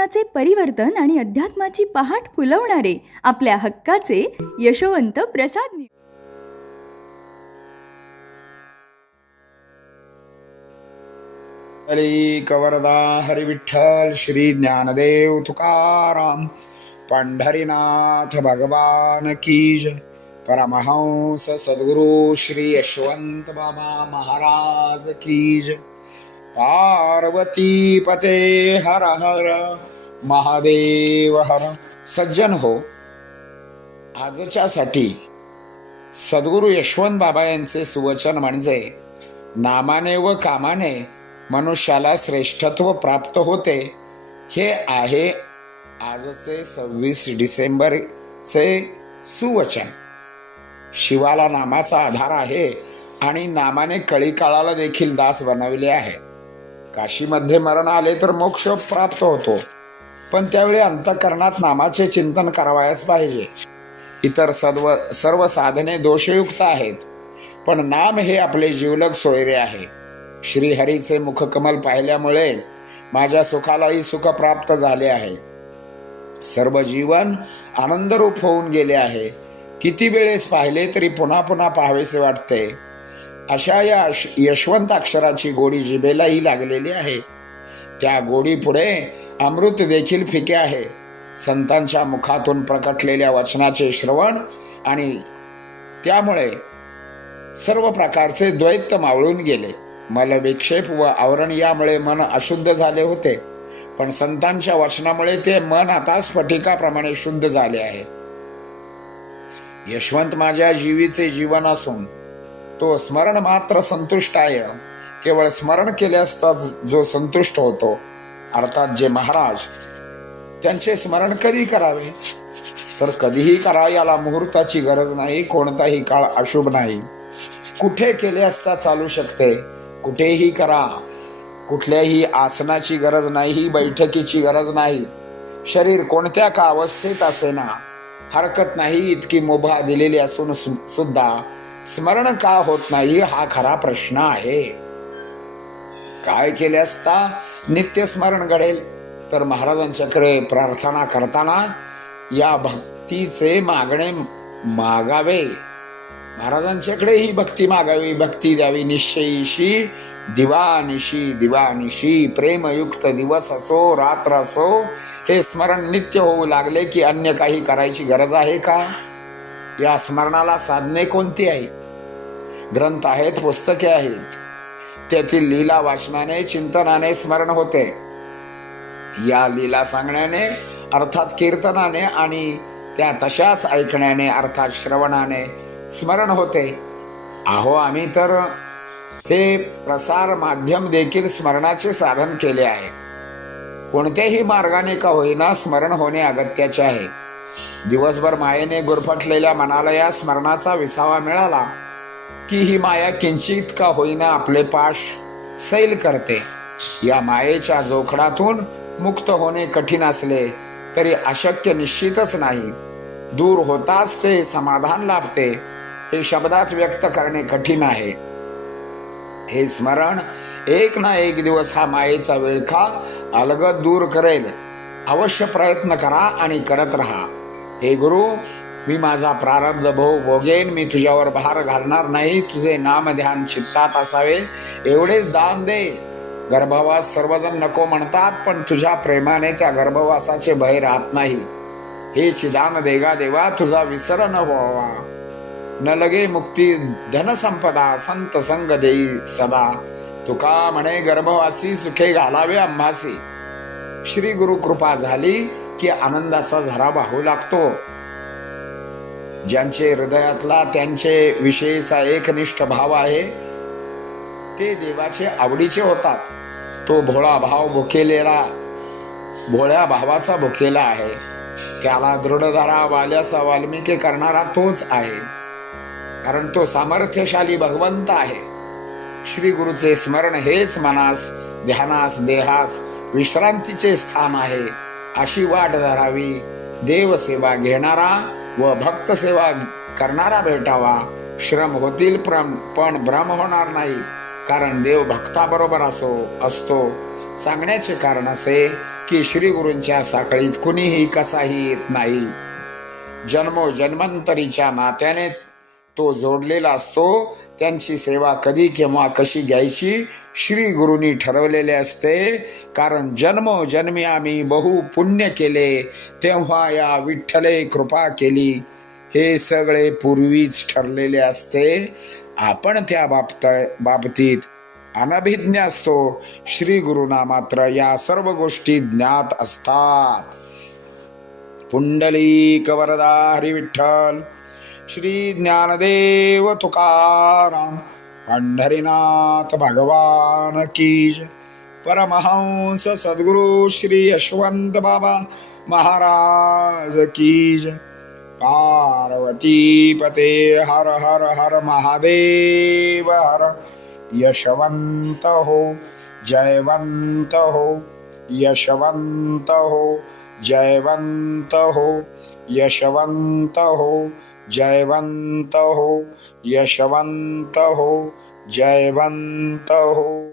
जीवनाचे परिवर्तन आणि अध्यात्माची पहाट फुलवणारे आपल्या हक्काचे यशवंत प्रसाद कवरदा हरी विठ्ठल श्री ज्ञानदेव तुकाराम पंढरीनाथ भगवान की जय. परमहंस सद्गुरु श्री यशवंत बाबा महाराज की जय. पार्वती पते हर हर महादेव हर. सज्जन हो, आजच्यासाठी सद्गुरु यशवंत बाबा यांचे सुवचन म्हणजे नामाने व कामाने मनुष्याला श्रेष्ठत्व प्राप्त होते. हे आहे आजचे 26 डिसेंबरचे सुवचन. शिवाला नामाचा आधार आहे आणि नामाने कळी काळाला देखील दास बनविले आहे. काशीमध्ये मरण आले तर मोक्ष प्राप्त होतो, पण त्यावेळी अंतःकरणात नामाचे चिंतन करावयास पाहिजे. इतर सर्व साधने दोषयुक्त आहेत, पण नाम हे आपले जीवलग सोयरे आहे. श्रीहरीचे मुखकमल पाहिल्यामुळे माझ्या सुखालाही सुख प्राप्त झाले आहे. सर्व जीवन आनंदरूप होऊन गेले आहे. किती वेळेस पाहिले तरी पुन्हा पुन्हा पाहावेसे वाटते. अशा या यशवंत अक्षराची गोडी जिभेलाही लागलेली आहे. त्या गोडी पुढे अमृत देखील फिके आहे. संतांच्या मुखातून प्रकटलेल्या वचनाचे श्रवण आणि त्यामुळे सर्व प्रकारचे द्वैत मावळून गेले. मलविक्षेप व आवरण यामुळे मन अशुद्ध झाले होते, पण संतांच्या वचनामुळे ते मन आता स्फटिकाप्रमाणे शुद्ध झाले आहे. यशवंत माझ्या जीवीचे जीवन असून तो स्मरण मात्र संतुष्ट आहे. केवळ स्मरण केल्यास जो संतुष्ट होतो, अर्थात जे महाराज, त्यांचे स्मरण कधी करावे तर कधीही करा. याला मुहूर्ताची गरज नाही, कोणताही काळ अशुभ नाही. कुठे केले असता चालू शकते, कुठेही करा. कुठल्याही आसनाची गरज नाही, बैठकीची गरज नाही. शरीर कोणत्या का अवस्थेत असेना हरकत नाही. इतकी मुभा दिलेली असून सुद्धा स्मरण का होत नाही हा खरा प्रश्न आहे. काय केले असता नित्य स्मरण घडेल तर महाराजांच्याकडे प्रार्थना करताना या भक्तीचे मागणे मागावे. महाराजांच्याकडे ही भक्ती मागावी, भक्ती द्यावी. निश्चयीशी दिवानिशी दिवानिशी प्रेमयुक्त दिवस असो रात्र असो हे स्मरण नित्य होऊ लागले की अन्य काही करायची गरज आहे का? या स्मरणाला साधने कोणती आहे? ग्रंथ आहेत, पुस्तके आहेत. त्यातील लीला वाचनाने चिंतनाने स्मरण होते. या लीला सांगण्याने अर्थात कीर्तनाने आणि त्या तशाच ऐकण्याने अर्थात श्रवणाने स्मरण होते. अहो, आम्ही तर हे प्रसार माध्यम देखील स्मरणाचे साधन केले आहे. कोणत्याही मार्गाने का होईना स्मरण होणे अगत्याचे आहे. दिवसभर मायेने गुरफटलेल्या मनाला या स्मरणाचा विसावा मिळाला की ही माया किंचित का होईना आपले पाश सैल करते. या मायेच्या जोखडातून मुक्त होणे कठीण असले तरी अशक्य निश्चितच नाही. दूर होताच ते समाधान लाभते हे शब्दात व्यक्त करणे कठीण आहे. हे स्मरण एक ना एक दिवस हा मायेचा विळखा अलगद दूर करेल. अवश्य प्रयत्न करा आणि करत राहा. हे गुरु, मी माझा प्रारब्ध भोगेन, मी तुझ्यावर भार घालणार नाही. तुझे नाम ध्यान चित्तात असावे एवढेच दान दे. गर्भवास सर्वजण नको म्हणतात, पण तुझ्या प्रेमाने त्या गर्भवासाचे भय राहत नाही. हे चिदान देगा देवा, तुझा विसर न व्हावा. न लगे मुक्ती धनसंपदा, संत संग देई सदा. तुका म्हणे गर्भवासी सुखे घालावे आम्हासी. श्री गुरु कृपा झाली की आनंदाचा झरा वाहू लागतो. ज्यांचे हृदयातला त्यांचे विषयीचा एकनिष्ठ भाव आहे ते देवाचे आवडीचे होतात. तो भोळा भाव भोळ्या भावाचा भुकेला आहे. त्याला दृढधारा वाल्याचा वाल्मिकी करणारा तोच आहे, कारण तो सामर्थ्यशाली भगवंत आहे. श्री गुरुचे स्मरण हेच मनास, ध्यानास, देहास विश्रांतीचे स्थान आहे. अशी वाट धरावी. देवसेवा घेणारा व भक्त सेवा करणारा भेटावा. श्रम होतील पण भ्रम होणार नाही, कारण देव भक्ताबरोबर असतो. सांगण्याचे कारण असे की श्री गुरूंच्या साखळीत कुणीही कसाही येत नाही. जन्मोजन्मांतरीच्या नात्याने तो जोडलेला असतो. त्यांची सेवा कधी केव्हा कशी घ्यायची श्री गुरूंनी ठरवलेले असते. कारण जन्मोजन्मी आम्ही बहु पुण्य केले तेव्हा या विठ्ठले कृपा केली, हे सगळे पूर्वीच ठरलेले असते. आपण त्या बाबतीत अनभिज्ञ असतो. श्री गुरुना मात्र या सर्व गोष्टी ज्ञात असतात. पुंडलिक वरदा हरी विठ्ठल. श्री ज्ञानदेव तुकाराम पंढरीनाथ भगवान की जय. परमहंस सद्गुरु श्री यशवंत बाबा महाराज की जय. पार्वती पते हर हर हर महादेव हर. यशवंत हो जयवंत हो, यशवंत हो जयवंत हो, यशवंत हो जयवंत हो, यशवंत हो जयवंत हो.